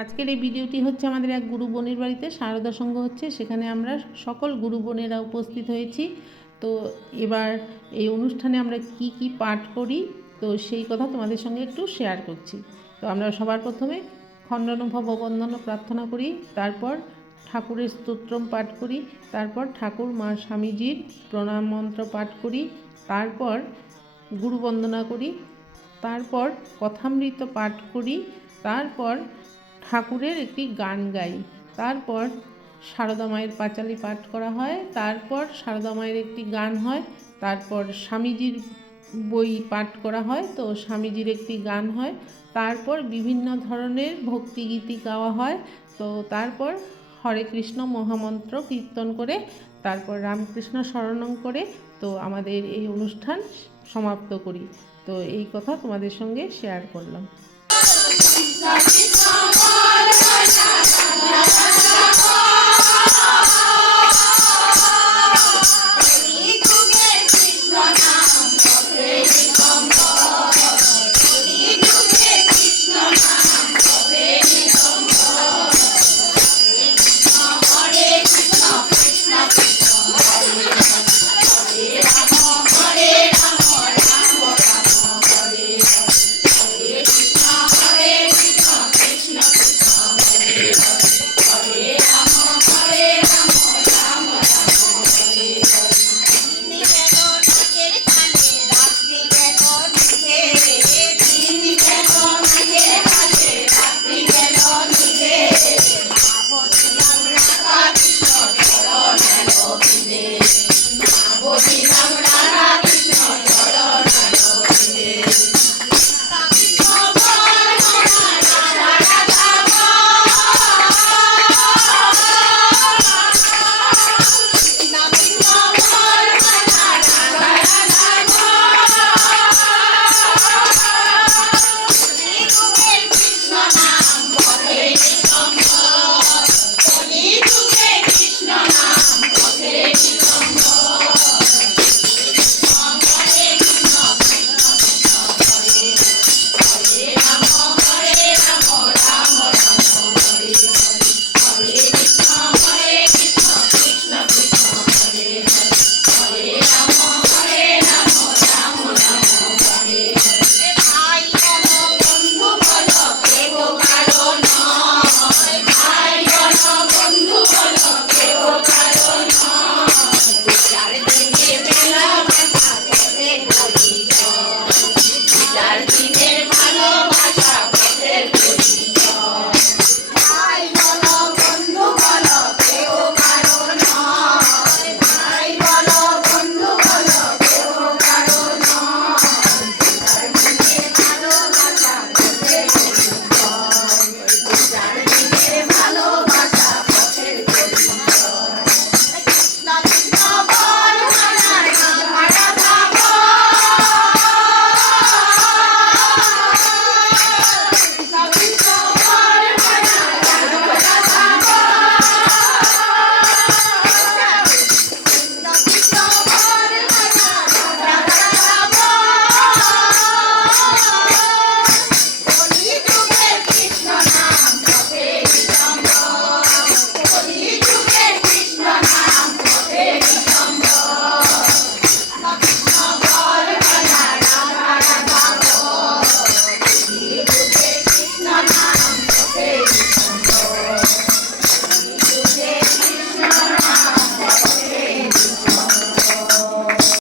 আজকের এই ভিডিওটি হচ্ছে আমাদের এক গুরু বোনের বাড়িতে। শারদা সংঘ হচ্ছে, সেখানে আমরা সকল গুরু বোনেরা উপস্থিত হয়েছি। তো এবার এই অনুষ্ঠানে আমরা কি কি পাঠ করি, তো সেই কথা তোমাদের সঙ্গে একটু শেয়ার করছি। তো আমরা সবার প্রথমে খণ্ডনভব বন্দনা প্রার্থনা করি, তারপর ঠাকুরের স্তোত্রম পাঠ করি, তারপর ঠাকুর মা স্বামীজির প্রণাম মন্ত্র পাঠ করি, তারপর গুরু বন্দনা করি, তারপর কথামৃত পাঠ করি, তারপর ঠাকুরের একটি গান গাই। তারপর সারদা মায়ের পাঁচালি পাঠ করা হয়, তারপর সারদা মায়ের একটি গান হয়, তারপর স্বামীজির বই পাঠ করা হয়, তো স্বামীজির একটি গান হয়। তারপর বিভিন্ন ধরনের ভক্তিগীতি গাওয়া হয়, তো তারপর হরে কৃষ্ণ মহামন্ত্র কীর্তন করে, তারপর রামকৃষ্ণ স্মরণম করে, তো আমাদের এই অনুষ্ঠান সমাপ্ত করি। তো এই কথা তোমাদের সঙ্গে শেয়ার করলাম। got it.